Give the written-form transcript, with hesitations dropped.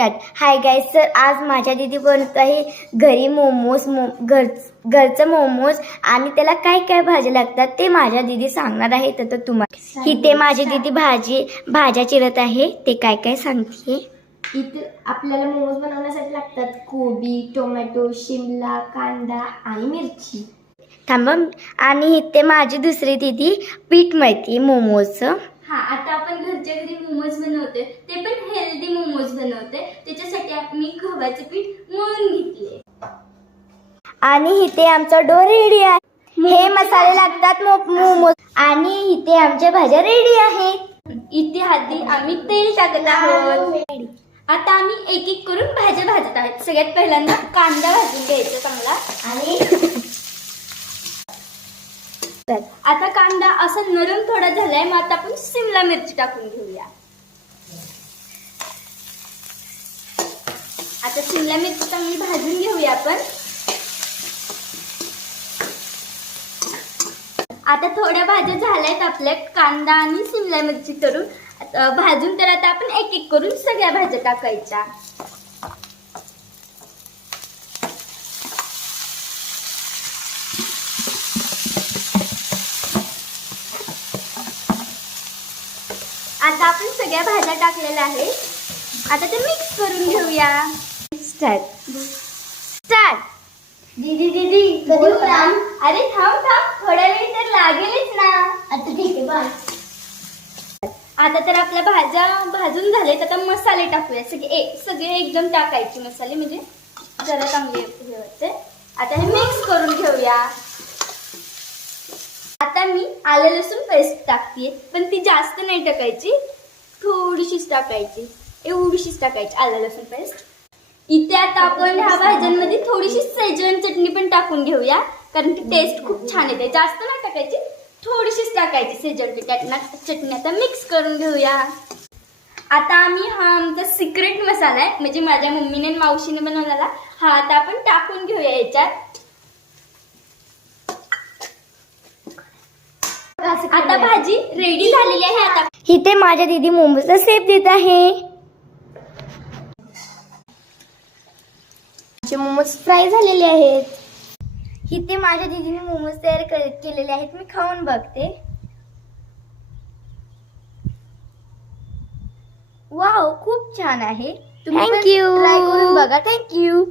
Hi guys, sir आज माझ्या दीदी बनवत आहे घरी मोमोज घरचं मोमोज आणि त्याला काय काय भाज्या लागतात ते माझ्या दीदी सांगणार आहे. तर तुम्हाला इथे माझी दीदी भाज्या चिरत आहे. ते काय काय सांगते. इथे आपल्याला मोमोज बनवण्यासाठी लागतात कोबी, टोमॅटो, शिमला, कांदा आणि मिरची. थांबा, आणि इथे माझी दुसरी दीदी पीठ मळते मोमोजचं. हा, आता आपण घरच्या घरी मोमोज बनवते, ते पण हेल्दी मोमोज बनवते. त्याच्यासाठी मी गव्हाचे पीठ मळून घेतले. आणि इथे आमचा डो रेडी आहे. हे मसाले लागतात मोमोज. आणि इथे आमच्या भाज्या रेडी आहेत. इथे आधी आम्ही तेल टाकत आहोत. आता आम्ही एक एक करून भाज्या भाजत आहोत. सगळ्यात पहिल्यांदा कांदा भाजून घ्यायचा चांगला. आणि आता कांदा असा नरम थोडा झालाय, मग आता आपण शिमला मिरची टाकून घेऊया. आता शिमला मिरची चांगली भाजून घेऊया आपण. आता थोड्या भाज्या झाल्यात आपल्या कांदा आणि शिमला मिरची करून भाजून. तर आता आपण एक एक करून सगळ्या भाज्या टाकायच्या. आता आपण सगळ्या भाज्या टाकलेल्या आहेत. आता ते मिक्स करून घेऊया. स्टार्ट. दीदी कधी अरे थांब थोड्या वेळ तर लागेलच ना. आता ठीक आहे, बाय. आता तर आपल्या भाज्या भाजून झालेत. आता मसाले टाकूया. सगळे एकदम टाकायचे मसाले, म्हणजे जरा चांगले हे होते. आता हे मिक्स करून घेऊया. आता मी आलं लसूण पेस्ट टाकते, पण ती जास्त नाही टाकायची, थोडीशीच टाकायची. एवढीशीच टाकायची आलं लसूण पेस्ट. इथे आता आपण ह्या भाज्यांमध्ये थोडीशी शेजवान चटणी पण टाकून घेऊया, कारण ती टेस्ट खूप छान येते. जास्त नाही टाकायची, थोडीशीच टाकायची शेजवान चटणी. आता मिक्स करून घेऊया. आता आम्ही हा आमचा सिक्रेट मसाला आहे, म्हणजे माझ्या मम्मीने आणि मावशीने बनवलेला हा आता आपण टाकून घेऊया याच्यात. आता भाजी रेडी झालेली आहे. आता इथे माझ्या दीदी मोमोजचा शेप देत आहे. मोमोज फ्राय झालेले आहेत. इथे माझ्या दीदीने मोमोज तयार केलेले आहेत. मी खाऊन बघते. वाव, खूप छान आहे. थँक्यू. ट्राय करून बघा. थँक्यू.